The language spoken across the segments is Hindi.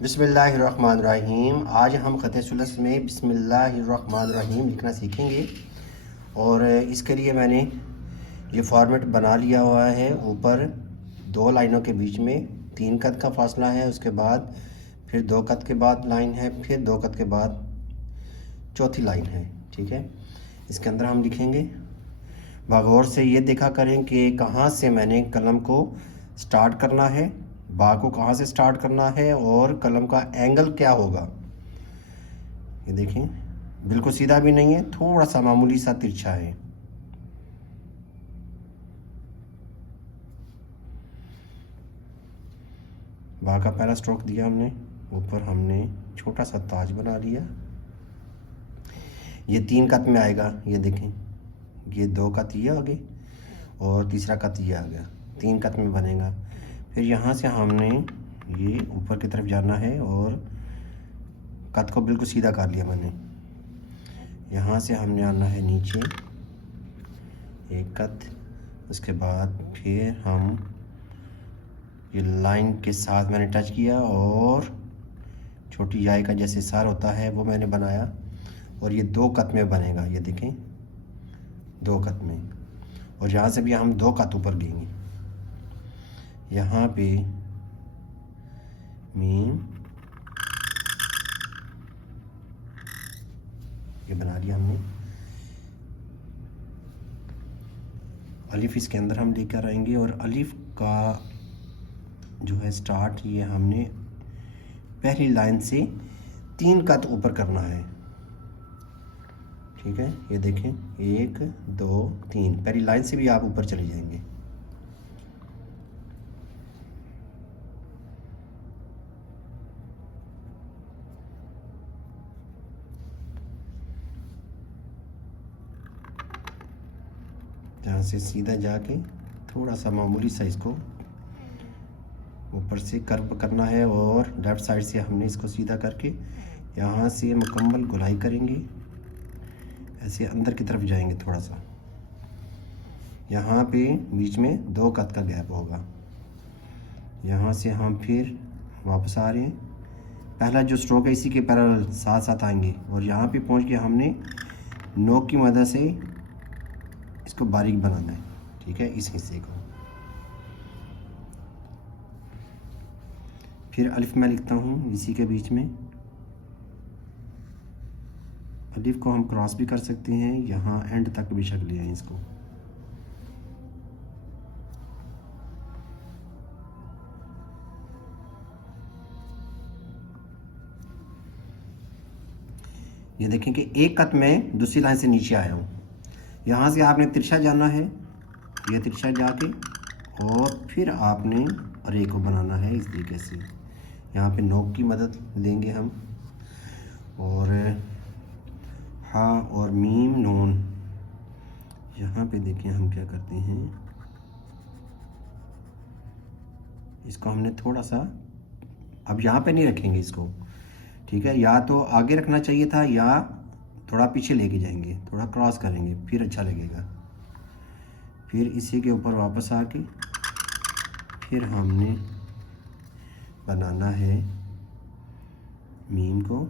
बिस्मिल्लाहिर्रहमानिर्रहीम। आज हम ख़त सुलस में बिस्मिल्लाहिर्रहमानिर्रहीम लिखना सीखेंगे और इसके लिए मैंने ये फॉर्मेट बना लिया हुआ है। ऊपर 2 लाइनों के बीच में 3 कद का फासला है, उसके बाद फिर 2 कद के बाद लाइन है, फिर 2 कद के बाद चौथी लाइन है। ठीक है, इसके अंदर हम लिखेंगे। गौर से ये देखा करें कि कहाँ से मैंने कलम को स्टार्ट करना है, बा को कहाँ से स्टार्ट करना है और कलम का एंगल क्या होगा। ये देखें, बिल्कुल सीधा भी नहीं है, थोड़ा सा मामूली सा तिरछा है। बा का पहला स्ट्रोक दिया हमने, ऊपर हमने छोटा सा ताज बना लिया। ये 3 कत में आएगा। ये देखें, ये 2 कत ये आगे और तीसरा कत ये आ गया, 3 कत में बनेगा। फिर यहाँ से हमने ये ऊपर की तरफ जाना है और कत को बिल्कुल सीधा कर लिया मैंने। यहाँ से हमने आना है नीचे 1 कत, उसके बाद फिर हम ये लाइन के साथ मैंने टच किया और छोटी याई का जैसे सार होता है वो मैंने बनाया और ये 2 कत में बनेगा। ये देखें, 2 कत में। और यहाँ से भी हम 2 कत ऊपर लेंगे। यहाँ पे मीम ये बना लिया हमने। अलिफ इसके अंदर हम लेकर आएंगे और अलिफ का जो है स्टार्ट ये हमने पहली लाइन से 3 कत ऊपर करना है। ठीक है, ये देखें, 1 2 3, पहली लाइन से भी आप ऊपर चले जाएंगे। यहाँ से सीधा जाके थोड़ा सा मामूली सा इसको ऊपर से कर्व करना है और लेफ़्ट साइड से हमने इसको सीधा करके यहाँ से मुकम्मल गुलाई करेंगे। ऐसे अंदर की तरफ जाएंगे थोड़ा सा। यहाँ पे बीच में 2 कत का गैप होगा। यहाँ से हम फिर वापस आ रहे हैं। पहला जो स्ट्रोक है इसी के पैरेलल साथ साथ आएंगे और यहाँ पे पहुँच के हमने नोक की मदद से इसको बारीक बनाना है। ठीक है, इस हिस्से को। फिर अलिफ मैं लिखता हूँ इसी के बीच में। अलिफ को हम क्रॉस भी कर सकते हैं, यहाँ एंड तक बेशक ले आए इसको। ये देखें कि 1 कत में दूसरी लाइन से नीचे आया हूँ। यहाँ से आपने तिरछा जाना है, ये तिरछा जाके और फिर आपने अरे को बनाना है इस तरीके से। यहाँ पे नोक की मदद लेंगे हम और हा और मीम नून। यहाँ पे देखिए हम क्या करते हैं, इसको हमने थोड़ा सा अब यहाँ पे नहीं रखेंगे इसको। ठीक है, या तो आगे रखना चाहिए था या थोड़ा पीछे लेके जाएंगे, थोड़ा क्रॉस करेंगे, फिर अच्छा लगेगा। फिर इसी के ऊपर वापस आके फिर हमने बनाना है मीम को,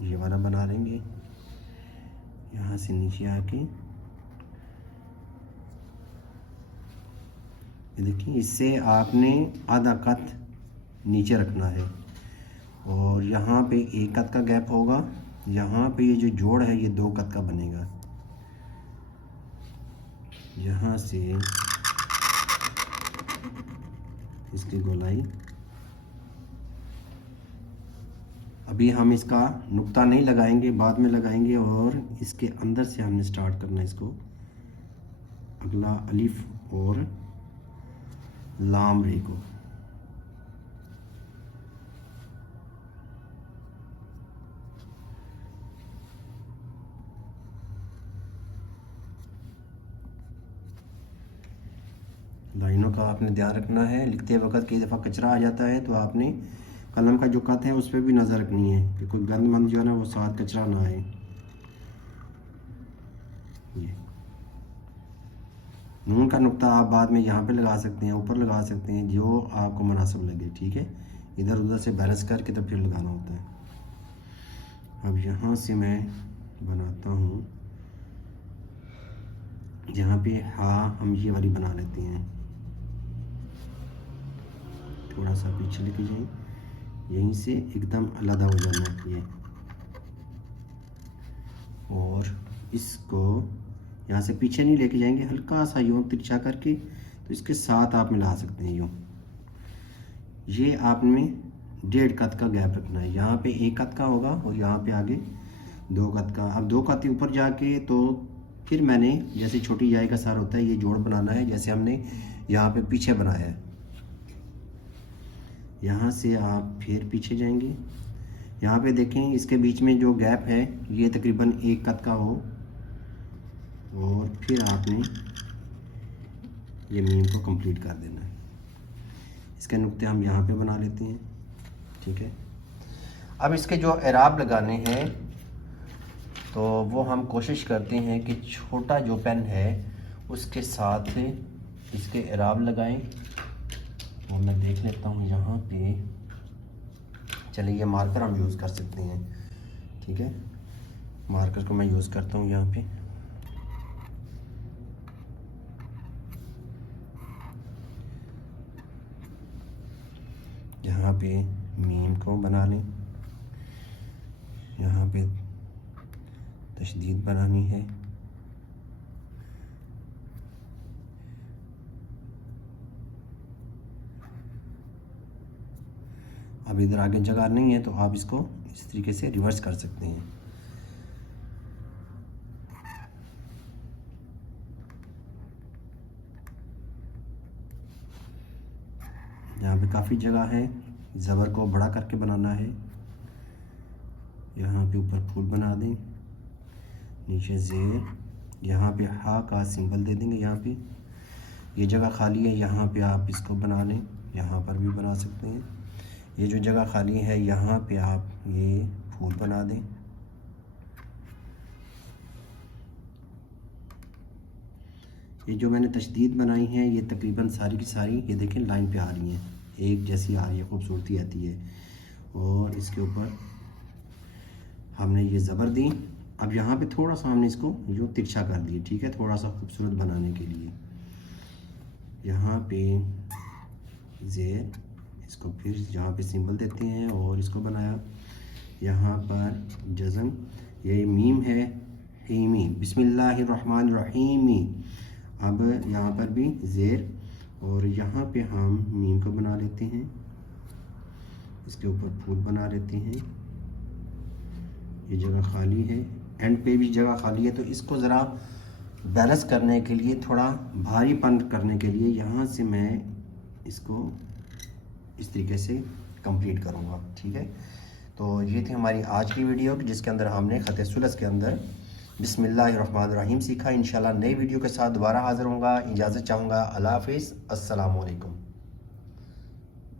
ये वाला बना लेंगे। यहाँ से नीचे आके ये देखिए, इससे आपने आधा कत नीचे रखना है और यहाँ पे 1 कत का गैप होगा। यहाँ पे ये जो जोड़ है ये 2 कत का बनेगा। यहाँ से इसकी गोलाई, अभी हम इसका नुक्ता नहीं लगाएंगे, बाद में लगाएंगे। और इसके अंदर से हमने स्टार्ट करना है इसको, अगला अलिफ और लाम रे को। लाइनों का आपने ध्यान रखना है। लिखते वक्त कई दफ़ा कचरा आ जाता है तो आपने कलम का जो कत है उस पर भी नज़र रखनी है कि कोई गंद मंद जो है ना वो साथ कचरा ना आए। ये नून का नुक्ता आप बाद में यहाँ पे लगा सकते हैं, ऊपर लगा सकते हैं, जो आपको मुनासिब लगे। ठीक है, इधर उधर से बैलेंस करके तो फिर लगाना होता है। अब यहाँ से मैं बनाता हूँ, जहाँ पे हाँ हम ये वाली बना लेते हैं, थोड़ा सा पीछे लेके जाएं, यहीं से एकदम अलग हो जाना चाहिए। और इसको यहाँ से पीछे नहीं लेके जाएंगे, हल्का सा यूँ तिरछा करके, तो इसके साथ आप मिला सकते हैं यूँ। ये आपने 1.5 कत का गैप रखना है, यहाँ पे 1 कत का होगा और यहाँ पे आगे 2 कत का। अब 2 कत ऊपर जाके तो फिर मैंने जैसे छोटी जाई का सार होता है ये जोड़ बनाना है, जैसे हमने यहाँ पे पीछे बनाया है। यहाँ से आप फिर पीछे जाएंगे, यहाँ पे देखें इसके बीच में जो गैप है ये तकरीबन 1 कत का हो, और फिर आपने ये मीम को कंप्लीट कर देना है। इसके नुक्ते हम यहाँ पे बना लेते हैं, ठीक है। अब इसके जो एराब लगाने हैं तो वो हम कोशिश करते हैं कि छोटा जो पेन है उसके साथ इसके एराब लगाएं। और मैं देख लेता हूँ यहाँ पे, चलिए ये मार्कर हम यूज़ कर सकते हैं, ठीक है। मार्कर को मैं यूज़ करता हूँ यहाँ पे। यहाँ पे मीम को बना लें, यहाँ पे तशदीद बनानी है, अब इधर आगे जगह नहीं है तो आप इसको इस तरीके से रिवर्स कर सकते हैं। यहाँ पे काफ़ी जगह है, ज़बर को बड़ा करके बनाना है। यहाँ पे ऊपर फूल बना दें, नीचे ज़ेर, यहाँ पे हा का सिंबल दे देंगे। यहाँ पे ये जगह खाली है, यहाँ पे आप इसको बना लें, यहाँ पर भी बना सकते हैं। ये जो जगह खाली है यहाँ पे आप ये फूल बना दें। ये जो मैंने तशदीद बनाई है ये तकरीबन सारी की सारी ये देखें लाइन पे आ रही हैं, एक जैसी आ रही है, खूबसूरती आती है। और इसके ऊपर हमने ये ज़बर दी। अब यहाँ पे थोड़ा सा हमने इसको जो तिरछा कर दिया, ठीक है, थोड़ा सा खूबसूरत बनाने के लिए। यहाँ पे ज़ेर, इसको फिर यहाँ पे सिंबल देते हैं और इसको बनाया। यहाँ पर जज़म, ये मीम है, हीमी, बिस्मिल्लाहिर्रहमानिर्रहीमी। अब यहाँ पर भी ज़ेर, और यहाँ पे हम मीम को बना लेते हैं, इसके ऊपर फूल बना लेते हैं। ये जगह खाली है, एंड पे भी जगह खाली है, तो इसको ज़रा बैलेंस करने के लिए, थोड़ा भारीपन करने के लिए यहाँ से मैं इसको इस तरीके से कंप्लीट करूँगा, ठीक है। तो ये थी हमारी आज की वीडियो जिसके अंदर हमने ख़त सुलस के अंदर बिस्मिल्लाहिर्रहमानिर्रहीम सीखा। इंशाल्लाह नई वीडियो के साथ दोबारा हाज़िर होऊंगा। इजाज़त चाहूँगा। अल्लाह हाफ़िज़, अस्सलामु अलैकुम।